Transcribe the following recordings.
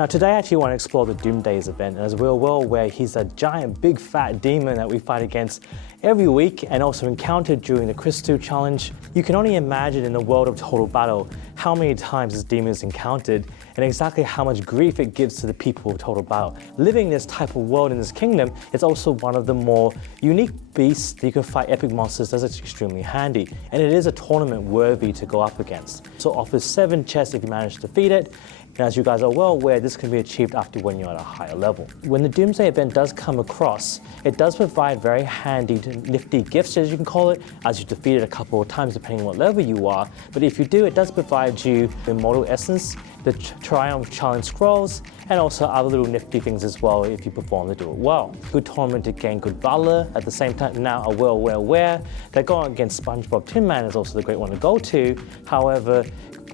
Now today I actually want to explore the Doomsday's event, and as we're well aware, he's a giant big fat demon that we fight against every week and also encountered during the Crystal Challenge. You can only imagine in the world of Total Battle how many times this demon is encountered and exactly how much grief it gives to the people of Total Battle. Living in this type of world in this kingdom is also one of the more unique beasts that you can fight epic monsters that's extremely handy, and it is a tournament worthy to go up against. So it offers 7 chests if you manage to defeat it. And as you guys are well aware, this can be achieved after when you're at a higher level. When the Doomsday event does come across, it does provide very handy, nifty gifts, as you can call it, as you defeat it a couple of times depending on what level you are. But if you do, it does provide you the Immortal Essence, the Triumph Challenge Scrolls, and also other little nifty things as well if you perform to do it well. Good tournament to gain good valor. At the same time, now are well aware that going against SpongeBob Tin Man is also the great one to go to. However,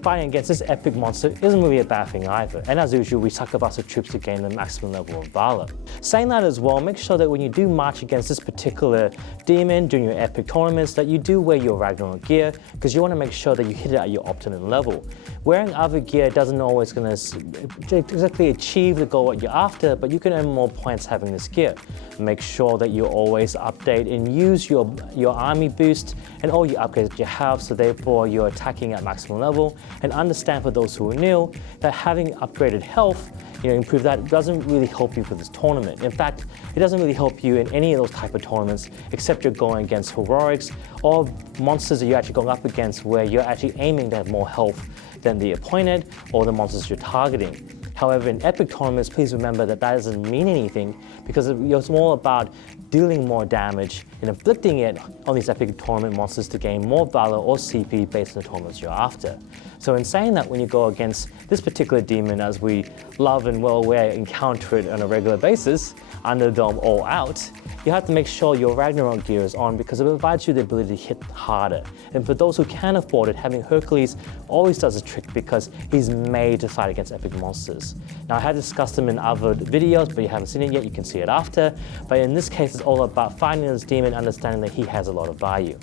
fighting against this epic monster isn't really a bad thing either, and as usual we sacrifice our troops to gain the maximum level of valor. Saying that as well, make sure that when you do march against this particular demon during your epic tournaments that you do wear your Ragnarok gear, because you want to make sure that you hit it at your optimum level. Wearing other gear doesn't always going to exactly achieve the goal what you're after, but you can earn more points having this gear. Make sure that you always update and use your army boost and all your upgrades that you have, so therefore you're attacking at maximum level. And understand, for those who are new, that having upgraded health, improve that, doesn't really help you for this tournament. In fact, it doesn't really help you in any of those type of tournaments, except you're going against heroics or monsters that you're actually going up against where you're actually aiming to have more health than the opponent or the monsters you're targeting. However, in epic tournaments, please remember that that doesn't mean anything, because it's more about dealing more damage and inflicting it on these epic tournament monsters to gain more valor or CP based on the tournaments you're after. So in saying that, when you go against this particular demon, as we love and well aware encounter it on a regular basis, Underdome all out, you have to make sure your Ragnarok gear is on, because it provides you the ability to hit harder. And for those who can afford it, having Hercules always does a trick, because he's made to fight against epic monsters. Now I had discussed them in other videos, but you haven't seen it yet, you can see it after. But in this case, it's all about finding this demon, understanding that he has a lot of value.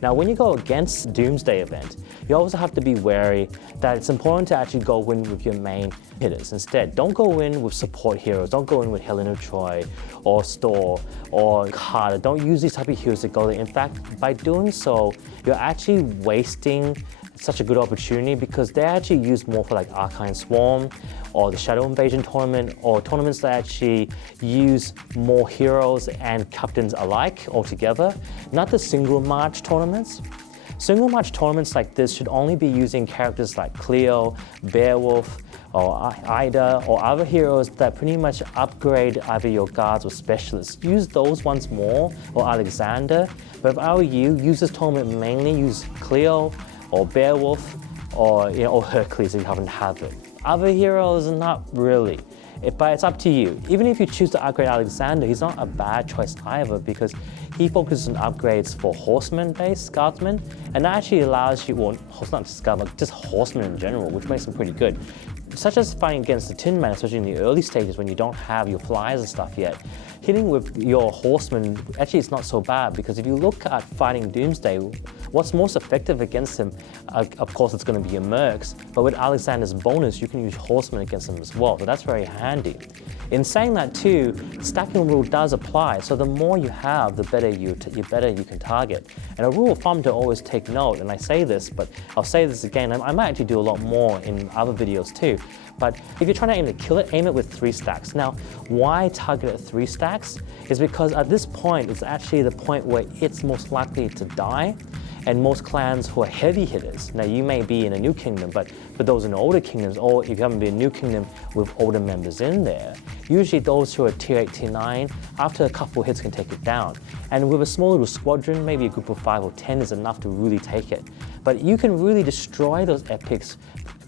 Now, when you go against Doomsday Event, you also have to be wary that it's important to actually go in with your main hitters. Instead, don't go in with support heroes. Don't go in with Helen of Troy or Storr or Carter. Don't use these type of heroes to go there. In fact, by doing so, you're actually wasting such a good opportunity, because they're actually used more for like Arcane Swarm or the Shadow Invasion tournament, or tournaments that actually use more heroes and captains alike altogether, not the single march tournaments. Single march tournaments like this should only be using characters like Cleo, Beowulf, or Ida, or other heroes that pretty much upgrade either your guards or specialists. Use those ones more, or Alexander. But if I were you, use this tournament mainly, use Cleo, or Beowulf, or Hercules if you happen to have it. Other heroes, not really. But it's up to you. Even if you choose to upgrade Alexander, he's not a bad choice either, because he focuses on upgrades for horsemen-based guardsmen, and that actually allows you, well, not just guardsmen, just horsemen in general, which makes them pretty good. Such as fighting against the Tin Man, especially in the early stages when you don't have your flyers and stuff yet. Hitting with your horsemen, actually it's not so bad, because if you look at fighting Doomsday, what's most effective against him, of course it's going to be your mercs, but with Alexander's bonus, you can use horsemen against him as well, so that's very handy. In saying that too, stacking rule does apply, so the more you have, the better you can target. And a rule of thumb to always take note, and I say this, but I'll say this again, I might actually do a lot more in other videos too, but if you're trying to aim to kill it, aim it with 3 stacks. Now, why target at 3 stacks? Is because at this point, it's actually the point where it's most likely to die, and most clans who are heavy hitters. Now, you may be in a new kingdom, but for those in older kingdoms, or if you haven't been in a new kingdom with older members in there, usually those who are tier 8, tier 9, after a couple hits can take it down. And with a small little squadron, maybe a group of 5 or 10 is enough to really take it. But you can really destroy those epics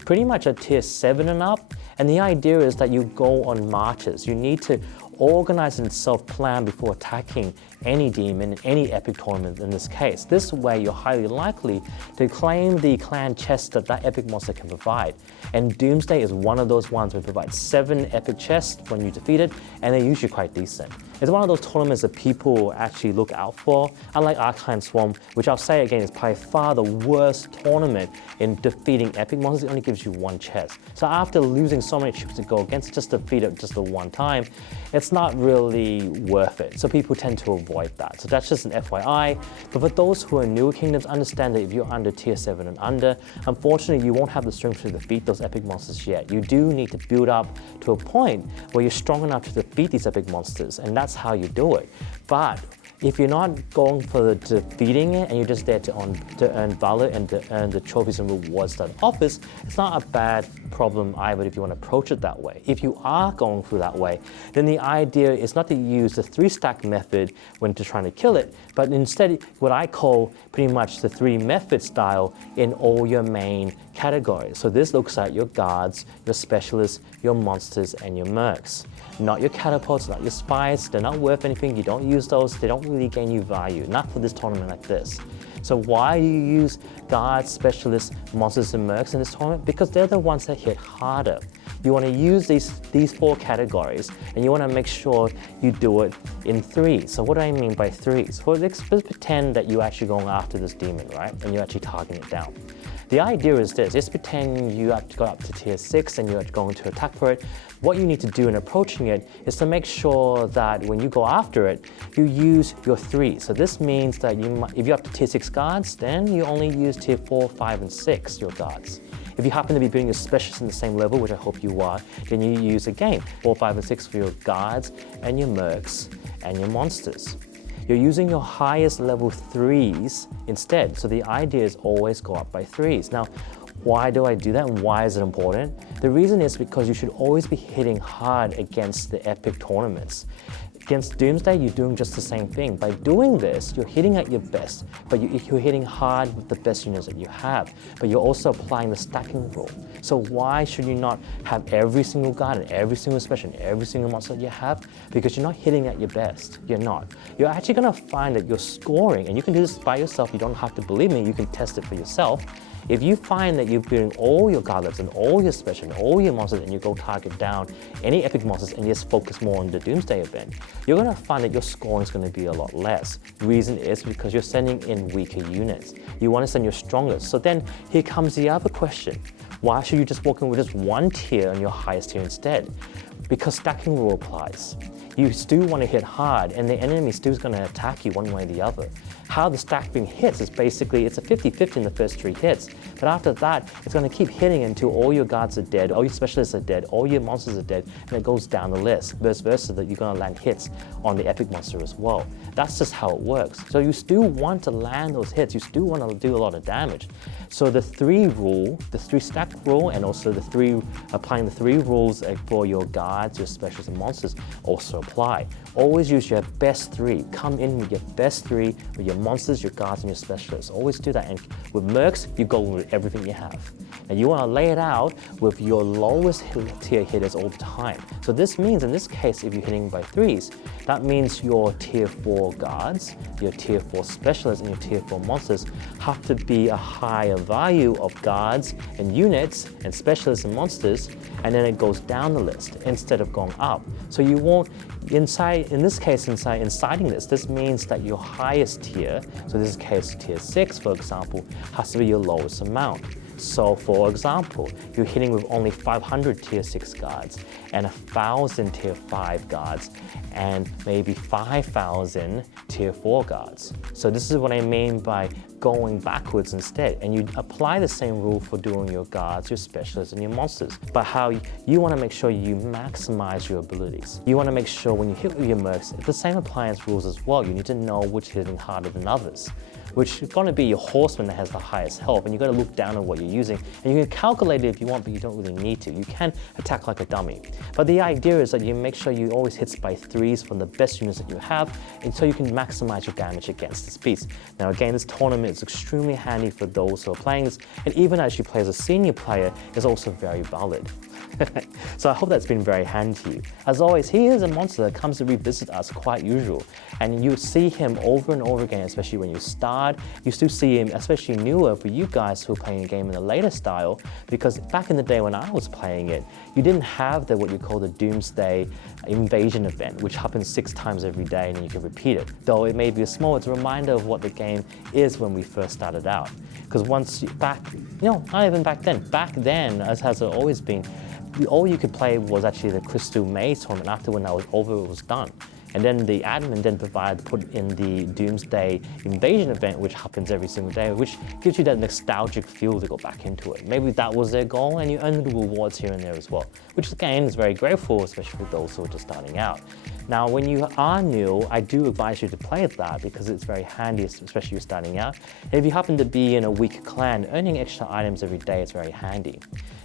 pretty much at tier 7 and up. And the idea is that you go on marches. You need to organize and self-plan before attacking any demon in any epic tournament in this case. This way, you're highly likely to claim the clan chest that that epic monster can provide. And Doomsday is one of those ones where it provides 7 epic chests when you defeat it, and they're usually quite decent. It's one of those tournaments that people actually look out for, unlike Arcane Swarm, which I'll say again is by far the worst tournament in defeating epic monsters. It only gives you 1 chest. So after losing so many chips to go against, just defeat it just the one time, it's not really worth it. So people tend to avoid that. So that's just an FYI. But for those who are newer kingdoms, understand that if you're under tier 7 and under, unfortunately you won't have the strength to defeat those epic monsters yet. You do need to build up to a point where you're strong enough to defeat these epic monsters, and that's how you do it. But if you're not going for the defeating it and you're just there to earn valor and to earn the trophies and rewards that it offers, it's not a bad problem either if you want to approach it that way. If you are going through that way, then the idea is not to use the 3-stack method when trying to kill it, but instead what I call pretty much the 3-method style in all your main categories. So this looks at your guards, your specialists, your monsters, and your mercs. Not your catapults, not your spies, they're not worth anything, you don't use those, they don't really gain you value, not for this tournament like this. So why do you use guards, specialists, monsters, and mercs in this tournament? Because they're the ones that hit harder. You want to use these 4 categories, and you want to make sure you do it in 3s. So what do I mean by 3s? Well, let's pretend that you're actually going after this demon, right? And you're actually targeting it down. The idea is this, just pretend you have to go up to tier 6 and you're going to attack for it. What you need to do in approaching it is to make sure that when you go after it, you use your 3. So this means that if you're up to tier 6 guards, then you only use tier 4, 5, and 6, your guards. If you happen to be building your specialists in the same level, which I hope you are, then you use again 4, 5, and 6 for your guards and your mercs and your monsters. You're using your highest level 3s instead. So the idea is always go up by 3s. Now, why do I do that and why is it important? The reason is because you should always be hitting hard against the epic tournaments. Against Doomsday, you're doing just the same thing. By doing this, you're hitting at your best, but you're hitting hard with the best units that you have, but you're also applying the stacking rule. So why should you not have every single guard and every single special and every single monster that you have? Because you're not hitting at your best. You're not. You're actually gonna find that you're scoring, and you can do this by yourself. You don't have to believe me, you can test it for yourself. If you find that you're building all your guards and all your special and all your monsters and you go target down any epic monsters and just focus more on the Doomsday event, you're going to find that your scoring is going to be a lot less. Reason is because you're sending in weaker units. You want to send your strongest. So then here comes the other question. Why should you just walk in with just 1 tier on your highest tier instead? Because stacking rule applies. You still want to hit hard, and the enemy still is going to attack you one way or the other. How the stacking hits is basically, it's a 50-50 in the first 3 hits, but after that, it's going to keep hitting until all your guards are dead, all your specialists are dead, all your monsters are dead, and it goes down the list. Vice versa, that you're going to land hits on the epic monster as well. That's just how it works. So you still want to land those hits, you still want to do a lot of damage. So the 3 rule, the 3 stack rule, and also applying the 3 rules for your guards, your specialists, and monsters also apply. Always use your best 3. Come in with your best 3 with your monsters, your guards, and your specialists. Always do that. And with mercs, you go with everything you have. And you want to lay it out with your lowest tier hitters all the time. So this means, in this case, if you're hitting by 3s, that means your tier 4 guards, your tier 4 specialists, and your tier 4 monsters have to be a higher value of guards and units and specialists and monsters, and then it goes down the list instead of going up. So you won't, in this case, inciting this means that your highest tier, so this case tier 6, for example, has to be your lowest amount. So for example, you're hitting with only 500 tier 6 guards and 1,000 tier 5 guards and maybe 5,000 tier 4 guards. So this is what I mean by going backwards instead. And you apply the same rule for doing your guards, your specialists, and your monsters. But how you want to make sure you maximize your abilities. You want to make sure when you hit with your mercs, the same appliance rules as well. You need to know which is hitting harder than others, which is going to be your horseman that has the highest health, and you've got to look down at what you're using, and you can calculate it if you want, but you don't really need to. You can attack like a dummy. But the idea is that you make sure you always hit by 3s from the best units that you have, and so you can maximize your damage against this beast. Now again, this tournament is extremely handy for those who are playing this, and even as you play as a senior player, is also very valid. So I hope that's been very handy to you. As always, he is a monster that comes to revisit us quite usual. And you see him over and over again, especially when you start. You still see him, especially newer for you guys who are playing a game in the later style, because back in the day when I was playing it, you didn't have what you call the Doomsday Invasion event, which happens 6 times every day and you can repeat it. Though it may be small, it's a reminder of what the game is when we first started out. Because not even back then, as has always been, all you could play was actually the Crystal Maze tournament. After when that was over, it was done. And then the admin then put in the Doomsday Invasion event, which happens every single day, which gives you that nostalgic feel to go back into it. Maybe that was their goal, and you earn the rewards here and there as well, which again is very grateful, especially for those who are just starting out. Now, when you are new, I do advise you to play that because it's very handy, especially if you're starting out. And if you happen to be in a weak clan, earning extra items every day is very handy.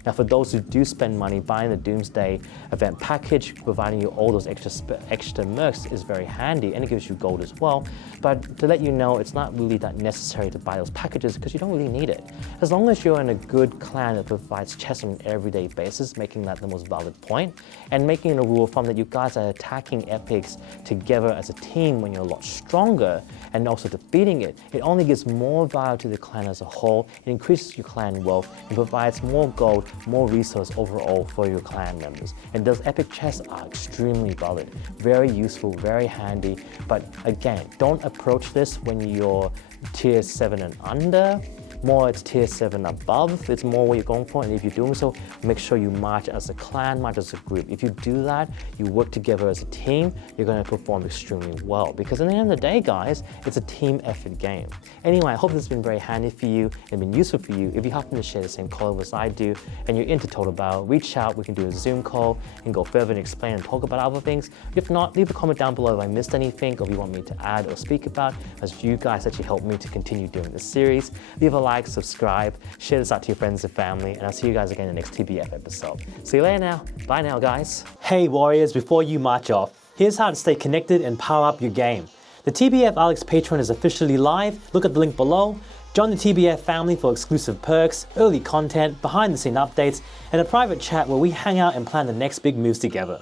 Now, for those who do spend money, buying the Doomsday Event package, providing you all those extra mercs is very handy, and it gives you gold as well. But to let you know, it's not really that necessary to buy those packages because you don't really need it. As long as you're in a good clan that provides chests on an everyday basis, making that the most valid point, and making it a rule of thumb that you guys are attacking epics together as a team when you're a lot stronger, and also defeating it only gives more value to the clan as a whole. It increases your clan wealth and provides more gold, more resource overall for your clan members. And those epic chests are extremely valid, very useful, very handy. But again, don't approach this when you're tier 7 and under. More it's tier 7 above, it's more what you're going for, and if you're doing so, make sure you march as a clan, march as a group. If you do that, you work together as a team, you're going to perform extremely well, because at the end of the day, guys, it's a team effort game. Anyway, I hope this has been very handy for you and been useful for you. If you happen to share the same color as I do and you're into Total Battle, reach out, we can do a Zoom call and go further and explain and talk about other things. If not, leave a comment down below if I missed anything or if you want me to add or speak about, as you guys actually help me to continue doing this series. Leave a like, subscribe, share this out to your friends and family, and I'll see you guys again in the next TBF episode. See you later now. Bye now, guys. Hey Warriors, before you march off, here's how to stay connected and power up your game. The TBF Alex Patreon is officially live. Look at the link below. Join the TBF family for exclusive perks, early content, behind the scene updates, and a private chat where we hang out and plan the next big moves together.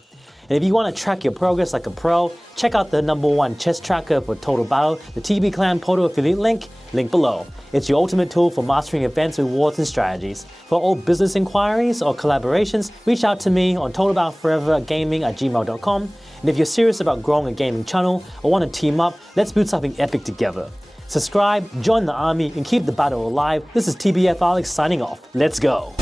And if you want to track your progress like a pro, check out the #1 chess tracker for Total Battle, the TB Clan Portal affiliate link below. It's your ultimate tool for mastering events, rewards, and strategies. For all business inquiries or collaborations, reach out to me on totalbattleforevergaming@gmail.com. And if you're serious about growing a gaming channel or want to team up, let's build something epic together. Subscribe, join the army, and keep the battle alive. This is TBF Alex signing off. Let's go.